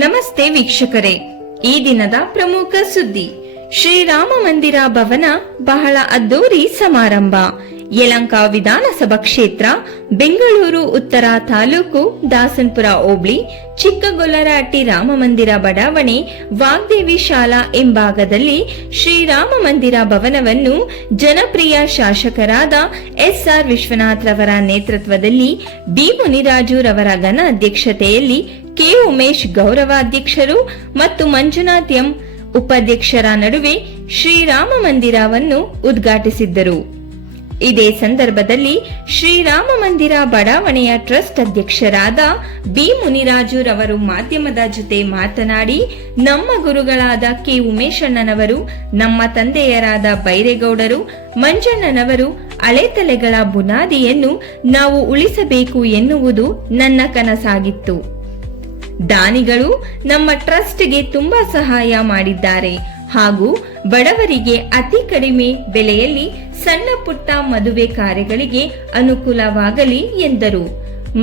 ನಮಸ್ತೆ ವೀಕ್ಷಕರೇ, ಈ ದಿನದ ಪ್ರಮುಖ ಸುದ್ದಿ. ಶ್ರೀರಾಮ ಮಂದಿರ ಭವನ ಬಹಳ ಅದ್ದೂರಿ ಸಮಾರಂಭ. ಯಲಹಂಕ ವಿಧಾನಸಭಾ ಕ್ಷೇತ್ರ, ಬೆಂಗಳೂರು ಉತ್ತರ ತಾಲೂಕು, ದಾಸನಪುರ ಹೋಬಳಿ, ಚಿಕ್ಕಗೊಲ್ಲರಹಟ್ಟಿ ರಾಮ ಮಂದಿರ ಬಡಾವಣೆ, ವಾಗ್ದೇವಿ ಶಾಲಾ ಎಂಭಾಗದಲ್ಲಿ ಶ್ರೀರಾಮ ಮಂದಿರ ಭವನವನ್ನು ಜನಪ್ರಿಯ ಶಾಸಕರಾದ ಎಸ್.ಆರ್. ವಿಶ್ವನಾಥ್ ರವರ ನೇತೃತ್ವದಲ್ಲಿ ಬಿ. ಮುನಿರಾಜು ರವರ ಘನ ಅಧ್ಯಕ್ಷತೆಯಲ್ಲಿ ಕೆ. ಉಮೇಶ್ ಗೌರವಾಧ್ಯಕ್ಷರು ಮತ್ತು ಮಂಜುನಾಥ್ ಎಂ. ಉಪಾಧ್ಯಕ್ಷರ ನಡುವೆ ಶ್ರೀರಾಮ ಮಂದಿರವನ್ನು ಉದ್ಘಾಟಿಸಿದ್ದರು. ಇದೇ ಸಂದರ್ಭದಲ್ಲಿ ಶ್ರೀರಾಮ ಮಂದಿರ ಬಡಾವಣೆಯ ಟ್ರಸ್ಟ್ ಅಧ್ಯಕ್ಷರಾದ ಬಿ. ಮುನಿರಾಜು ರವರು ಮಾಧ್ಯಮದ ಜೊತೆ ಮಾತನಾಡಿ, ನಮ್ಮ ಗುರುಗಳಾದ ಕೆ. ಉಮೇಶಣ್ಣನವರು, ನಮ್ಮ ತಂದೆಯರಾದ ಬೈರೇಗೌಡರು, ಮಂಜಣ್ಣನವರು ಹಳೆತಲೆಗಳ ಬುನಾದಿಯನ್ನು ನಾವು ಉಳಿಸಬೇಕು ಎನ್ನುವುದು ನನ್ನ ಕನಸಾಗಿತ್ತು. ದಾನಿಗಳು ನಮ್ಮ ಟ್ರಸ್ಟ್ಗೆ ತುಂಬಾ ಸಹಾಯ ಮಾಡಿದ್ದಾರೆ ಹಾಗೂ ಬಡವರಿಗೆ ಅತಿ ಕಡಿಮೆ ಬೆಲೆಯಲ್ಲಿ ಸಣ್ಣ ಪುಟ್ಟ ಮದುವೆ ಕಾರ್ಯಗಳಿಗೆ ಅನುಕೂಲವಾಗಲಿ ಎಂದರು.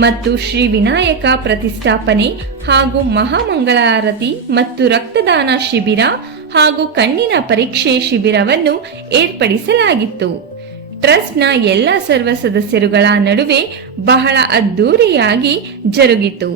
ಮತ್ತು ಶ್ರೀ ವಿನಾಯಕ ಪ್ರತಿಷ್ಠಾಪನೆ ಹಾಗೂ ಮಹಾಮಂಗಳಾರತಿ ಮತ್ತು ರಕ್ತದಾನ ಶಿಬಿರ ಹಾಗೂ ಕಣ್ಣಿನ ಪರೀಕ್ಷೆ ಶಿಬಿರವನ್ನು ಏರ್ಪಡಿಸಲಾಗಿತ್ತು. ಟ್ರಸ್ಟ್ನ ಎಲ್ಲ ಸರ್ವ ಸದಸ್ಯರುಗಳ ನಡುವೆ ಬಹಳ ಅದ್ದೂರಿಯಾಗಿ ಜರುಗಿತು.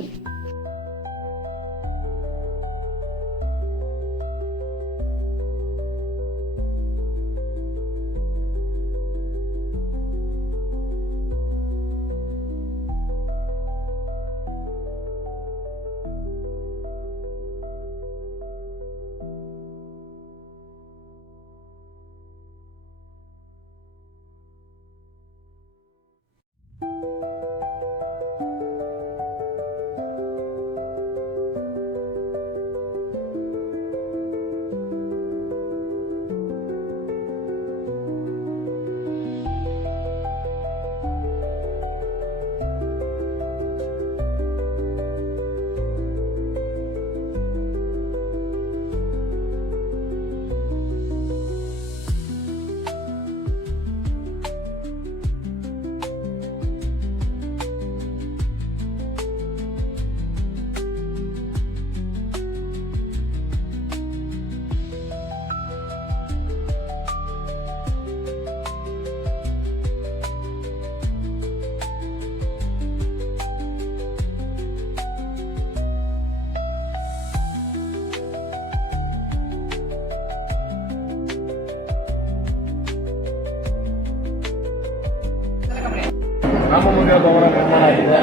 ರಾಮ ಮಂದಿರ ಭವನ ನಿರ್ಮಾಣ ಆಗಿದೆ.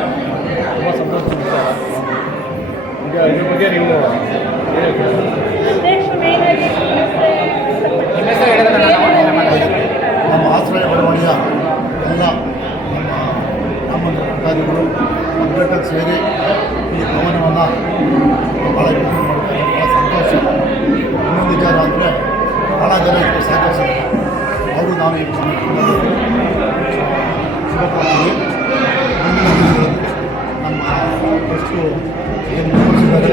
ತುಂಬ ಸಂತೋಷದ ವಿಚಾರ. ಈಗ ಇದ್ರ ಬಗ್ಗೆ ನೀವು ನಮ್ಮ ಆಶ್ರಯ ಬಡಾವಣೆಯ ಎಲ್ಲ ನಮ್ಮ ಅಧಿಕಾರಿಗಳು ಅಗ್ರಟಕ್ಕೆ ಸೇರಿ ಈ ಭವನವನ್ನು ಭಾಳ ಯೋಚನೆ ಮಾಡ್ತಾರೆ. ಭಾಳ ಸಂತೋಷ. ಇನ್ನೊಂದು ವಿಚಾರ ಅಂದರೆ ಭಾಳ ಜನ ಇದಕ್ಕೆ ಸಹಕರಿಸಿದ್ದಾರೆ. ಅವರು ನಾನು ಈ ಶುಭಪಡ್ತೀವಿ. ನಮ್ಮ ಎಷ್ಟು ಏನು ತೋರಿಸಿದ್ದಾರೆ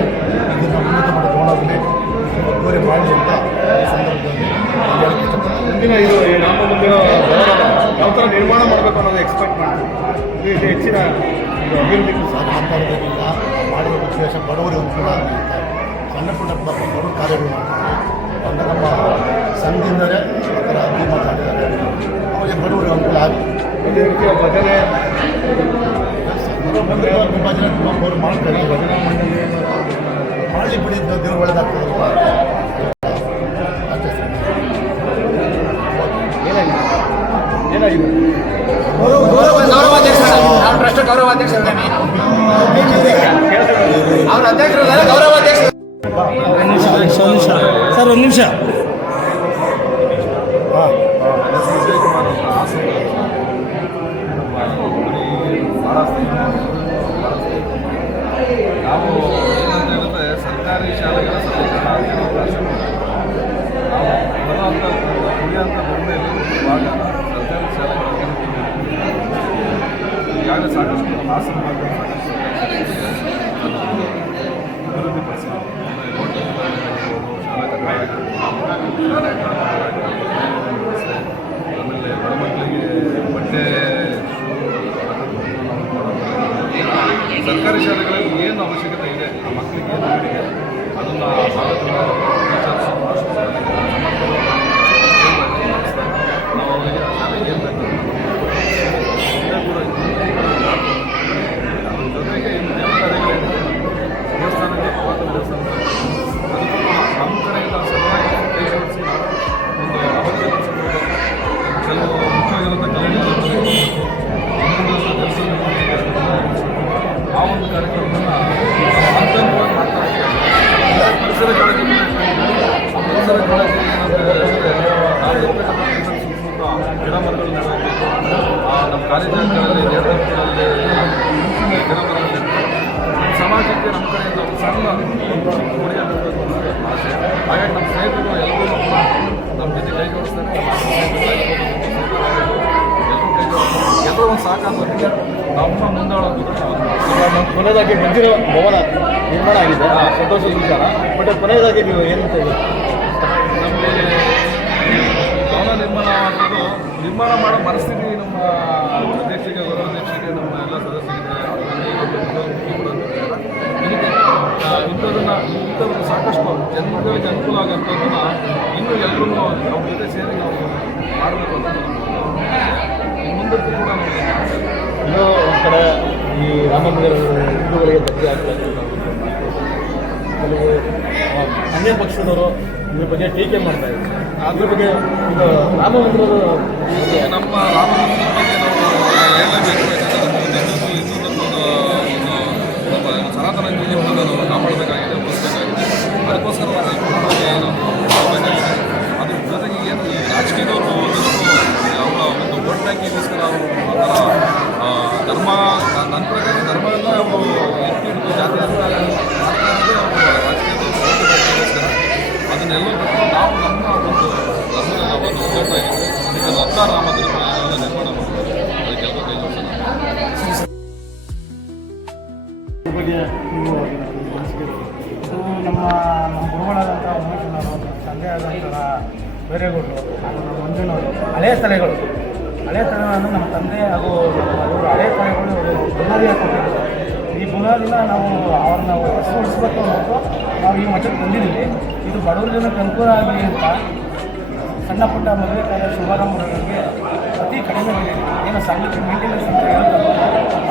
ಇದನ್ನು ಉನ್ನತ ಮಟ್ಟ ತಗೊಂಡೋಗಲಿ, ಅದ್ದೂರಿ ಮಾಡಲಿ ಅಂತ ಈ ಸಂದರ್ಭದಲ್ಲಿ ಹೇಳಕ್ಕೆ ಇಷ್ಟಪಡ್ತೀನಿ. ಮುಂದಿನ ಇದು ಈ ರಾಮ ಮಂದಿರ ಯಾವ ಥರ ನಿರ್ಮಾಣ ಮಾಡಬೇಕು ಅನ್ನೋದು ಎಕ್ಸ್ಪೆಕ್ಟ್ ಮಾಡ್ತೀವಿ. ಇದು ಹೆಚ್ಚಿನ ಇದು ಅಭಿವೃದ್ಧಿ ಸಹ ಮಾತಾಡೋದಕ್ಕಿಂತ ಮಾಡಿದ ಉದ್ದೇಶ ಬಡವರಿಗೆ ಅನುಕೂಲ ಆಗುತ್ತೆ. ಸಣ್ಣ ಪುಟ್ಟ ಬಡವರ ಕಾರ್ಯಗಳು ಮಾಡ್ತಾರೆ. ಅಂದರೆ ನಮ್ಮ ಸಂಘದಿಂದಲೇ ಆ ಥರ ಅರ್ಜಿ ಮಾತಾಡಿದ್ದಾರೆ. ಅವರಿಗೆ ಬಡವರಿಗೆ ಅನುಕೂಲ ಆಗುತ್ತೆ. ಇದೇ ರೀತಿಯ ಭಜನೆ ಭಜನೆ ಅವರು ಮಾಡ್ತಾರೆ. ಭಜನಾ ಮಂಡಳಿ ಮಾಡಲಿ ಬಿಡಿ, ದೇವರು ಒಳ್ಳೆದಾಗ್ತದಲ್ವ. ಅಷ್ಟೇ ಸರ್. ಏನಾಗಿದೆ ಸರ್ ಒಂದು ನಿಮಿಷ. ನಾವು ಏನಂತಂದರೆ ಸರ್ಕಾರಿ ಶಾಲೆಗಳ ಬರುವಂಥ ಕುಡಿಯುವಂಥ ಭೂಮಿಯಲ್ಲಿ ಭಾಗ ಸರ್ಕಾರಿ ಶಾಲೆಗಳಿಗೆ ಈಗಾಗಲೇ ಸಾಕಷ್ಟು ಹಾಸನ ಭಾಗದಲ್ಲಿ ಸಾಕಷ್ಟು ಅಭಿವೃದ್ಧಿಪಡಿಸಿದೆ. ಆಮೇಲೆ ಬಡ ಮಕ್ಕಳಿಗೆ ಬಟ್ಟೆ ಸರ್ಕಾರಿ ಶಾಲೆಗಳಲ್ಲಿ ಏನು ಅವಶ್ಯಕತೆ ಇದೆ, ಆ ಮಕ್ಕಳಿಗೆ ಏನು ಬೇಡಿಕೆ ಗಿಡ ಮರಗಳು ನೆಡಬೇಕು. ನಮ್ಮ ಕಾರ್ಯಜಾಗಗಳಲ್ಲಿ ನೇತೃತ್ವದಲ್ಲಿ ಗಿಡ ಮರಗಳು ನೆಟ್ಟು ಸಮಾಜಕ್ಕೆ ನಮ್ಮ ಕಡೆಯಿಂದ ಒಂದು ಸಣ್ಣ ಕೊಡುಗೆ ನೀಡಬೇಕು ಅನ್ನೋದು ಆಸೆ. ಹಾಗಾಗಿ ನಮ್ಮ ಸ್ನೇಹಿತರು ಎಲ್ಲರೂ ಕೂಡ ನಮ್ಮ ಜೊತೆ ಕೈ ಜೋಡಿಸ್ತಾರೆ. ಎಲ್ಲರೂ ಒಂದು ಸಾಕಾಗೋದಕ್ಕೆ ನಮ್ಮ ಮುಂದಾಳೋದು. ಕೊನೆಯದಾಗಿ ಬಂದಿರೋ ಭವನ ನಿರ್ಮಾಣ ಆಗಿದೆ, ಸಂತೋಷದ ವಿಚಾರ. ಬಟ್ ಕೊನೆಯದಾಗಿ ನೀವು ಏನಂತ ನಮಗೆ ಭವನ ನಿರ್ಮಾಣ ಮಾಡೋ ಮನಸ್ಥಿತಿ ನಮ್ಮ ಅಧ್ಯಕ್ಷರಿಗೆ, ಗೌರವಾಧ್ಯಕ್ಷರಿಗೆ, ನಮ್ಮ ಎಲ್ಲ ಸದಸ್ಯರಿದ್ದಾರೆ. ಇಂಥದನ್ನು ಸಾಕಷ್ಟು ಜನಗಳಿಗೆ ಅನುಕೂಲ ಆಗೋಂಥದ್ದನ್ನು ಇನ್ನೂ ಎಲ್ಲರೂ ಅವ್ರ ಜೊತೆ ಸೇರಿ ನಾವು ಮಾಡಬೇಕು ಅಂತ ಮುಂದಕ್ಕೂ ಕೂಡ ನಮಗೆ ಇನ್ನೂ ಒಂದು ಕಡೆ ಈ ರಾಮ ಮಂದಿರ ಹಿಂದೂಗಳಿಗೆ ಧಕ್ಕೆ ಆಗ್ತದೆ. ಕೆಲವು ಅನ್ಯ ಪಕ್ಷದವರು ಇದ್ರ ಬಗ್ಗೆ ಟೀಕೆ ಮಾಡ್ತಾ ಇದ್ದಾರೆ. ಅದ್ರ ಬಗ್ಗೆ ಇದು ರಾಮ ಮಂದಿರದ ನಮ್ಮ ರಾಮ ಮಂದಿರದ ಬಗ್ಗೆ ನಾವು ಹೇಳಲೇಬೇಕು. ಯಾಕಂದರೆ ನಮ್ಮ ಸನಾತನ ಜೀವನವನ್ನು ನಾವು ಕಾಪಾಡಬೇಕಾಗಿದೆ, ಉಳಿಸಬೇಕಾಗಿದೆ. ಅದಕ್ಕೋಸ್ಕರವಾಗಿ ಅದ್ರ ಜೊತೆಗೆ ಏನು ಈ ರಾಜಕೀಯದವರು ಅವರ ಒಂದು ವೋಟ್ ಬ್ಯಾಂಕಿಗೋಸ್ಕರ ಅವರು ಧರ್ಮ, ನನ್ನ ಪ್ರಕಾರ ಧರ್ಮವೆಲ್ಲ ಅವರು ಎತ್ತಿ ಹಿಡಿದು ಜಾತಿ ಮಾಡ್ತಾ ಇರೋದೇ ಅವರು ರಾಜಕೀಯದಗೋಸ್ಕರ. ಅದನ್ನೆಲ್ಲ ಬಿಟ್ಟು ನಾವು ನಮ್ಮ ಒಂದು ಧರ್ಮದ ಒಂದು ಒಗ್ಗಟ್ಟಾಗಿದ್ದರೆ ಈಗ ರಾಮ ಧರ್ಮವನ್ನು ನಿರ್ಮಾಣ ಮಾಡಬೇಕು. ಅದಕ್ಕೆಲ್ಲ ಕೈ ಜೋಡಿಸೋಣ. ಬಗ್ಗೆ ನೀವು ಇದು ನಮ್ಮ ಗುರುಗಳಾದಂಥ ಉಮೇಶನವರು, ತಂದೆ ಆದಂಥ ಬೇರೆಗೌಡರು ಹಾಗೂ ನಮ್ಮ ಮಂಜುನವರು ಹಳೆಯ ತಲೆಗಳು ನಮ್ಮ ತಂದೆ ಹಾಗೂ ಇವರು ಹಳೆಯ ತಲೆಗಳು ಬುನಾದಿ ಹಾಕಿದ್ರು. ಈ ಬುನಾದಿನ ನಾವು ಅವ್ರನ್ನ ಉಳಿಸ್ಬೇಕು ಅನ್ನೋದು ನಾವು ಈ ಮಠಕ್ಕೆ ಬಂದಿದ್ದೀವಿ. ಇದು ಬಡವರ ಜನಕ್ಕೆ ಅನುಕೂಲ ಆಗಲಿ ಅಂತ ಸಣ್ಣ ಪುಟ್ಟ ಮದುವೆ ಕಾರ್ಯ ಶುಭಾರಂಭಗಳಿಗೆ ಅತಿ ಕಡಿಮೆ ಏನು ಸಂಘಕ್ಕೆ ಮೇಂಟೆನೆನ್ಸ್ ಅಂತ ಹೇಳ್ತಾರೆ,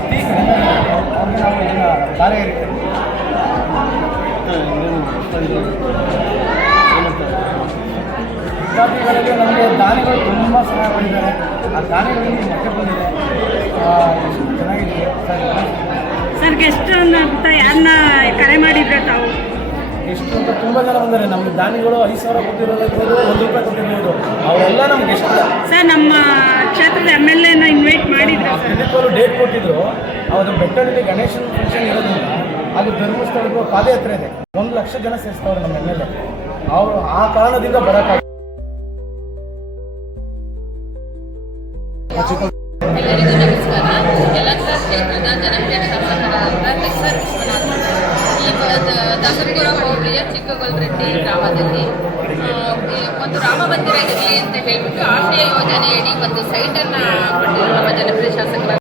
ಅತಿ ಕಡಿಮೆ ಅವ್ರಿಗೆ ನಾವು ಇದನ್ನು ಕಾರ್ಯ ಇರ್ತೇವೆ. ವಿದ್ಯಾರ್ಥಿಗಳಲ್ಲಿ ನಮಗೆ ದಾನಿಗಳು ತುಂಬ ಸಹಾಯ ಮಾಡಿದ್ದಾರೆ. ಆ ದಾನಿಗಳಲ್ಲಿ ಮಟ್ಟೆ ಬಂದಿದೆ, ಚೆನ್ನಾಗಿದೆ ಸರ್. ಗೆಸ್ಟ್ ಅಂತ ಯಾರನ್ನ ಕರೆ ಮಾಡಿದ್ರೆ ತಾವು? ಎಷ್ಟು ಅಂತ ತುಂಬ ಜನ ಬಂದರೆ ನಮಗೆ ದಾನಿಗಳು 5,000 ಕೊಟ್ಟಿರೋದಿರ್ಬೋದು, 1 ರೂಪಾಯಿ ಕೊಟ್ಟಿರ್ಬೋದು, ಅವರೆಲ್ಲ ನಮ್ಗೆ ಎಷ್ಟು ಸರ್ ನಮ್ಮ ಕ್ಷೇತ್ರದ MLA ಇನ್ವೈಟ್ ಮಾಡಿದ್ರು ಸರ್. ಇದಕ್ಕೆ ಅವರು ಡೇಟ್ ಕೊಟ್ಟಿದ್ರು. ಅವರು ಬೆಟ್ಟದಲ್ಲಿ ಗಣೇಶನ ಫಂಕ್ಷನ್ ಇರೋದ್ರಿಂದ ಅದು ಧರ್ಮಸ್ಥಳಕ್ಕೂ ಪಾದಯಾತ್ರೆ ಇದೆ. 1 ಲಕ್ಷ ಜನ ಸೇರಿಸ್ತವ್ರೆ ನಮ್ಮ MLA. ಅವರು ಆ ಕಾರಣದಿಂದ ಬರೋಕ್ಕಾಗ. ಎಲ್ಲರಿಗೂ ನಮಸ್ಕಾರ. ಯಲಹಂಕ ಕ್ಷೇತ್ರದ ಜನಪ್ರಿಯ ಶಾಸಕರಾದ ಎಸ್.ಆರ್. ವಿಶ್ವನಾಥ್ ಈ ದಾಸರಪುರ ಹೋಬಳಿಯ ಚಿಕ್ಕಗೊಲ್ರೆಡ್ಡಿ ಗ್ರಾಮದಲ್ಲಿ ಒಂದು ರಾಮ ಮಂದಿರ ಇರಲಿ ಅಂತ ಹೇಳಿಬಿಟ್ಟು ಆಶ್ರಯ ಯೋಜನೆಯಡಿ ಒಂದು ಸೈಟನ್ನು ಕೊಟ್ಟಿರೋ ನಮ್ಮ ಜನಪ್ರಿಯ ಶಾಸಕರಾದ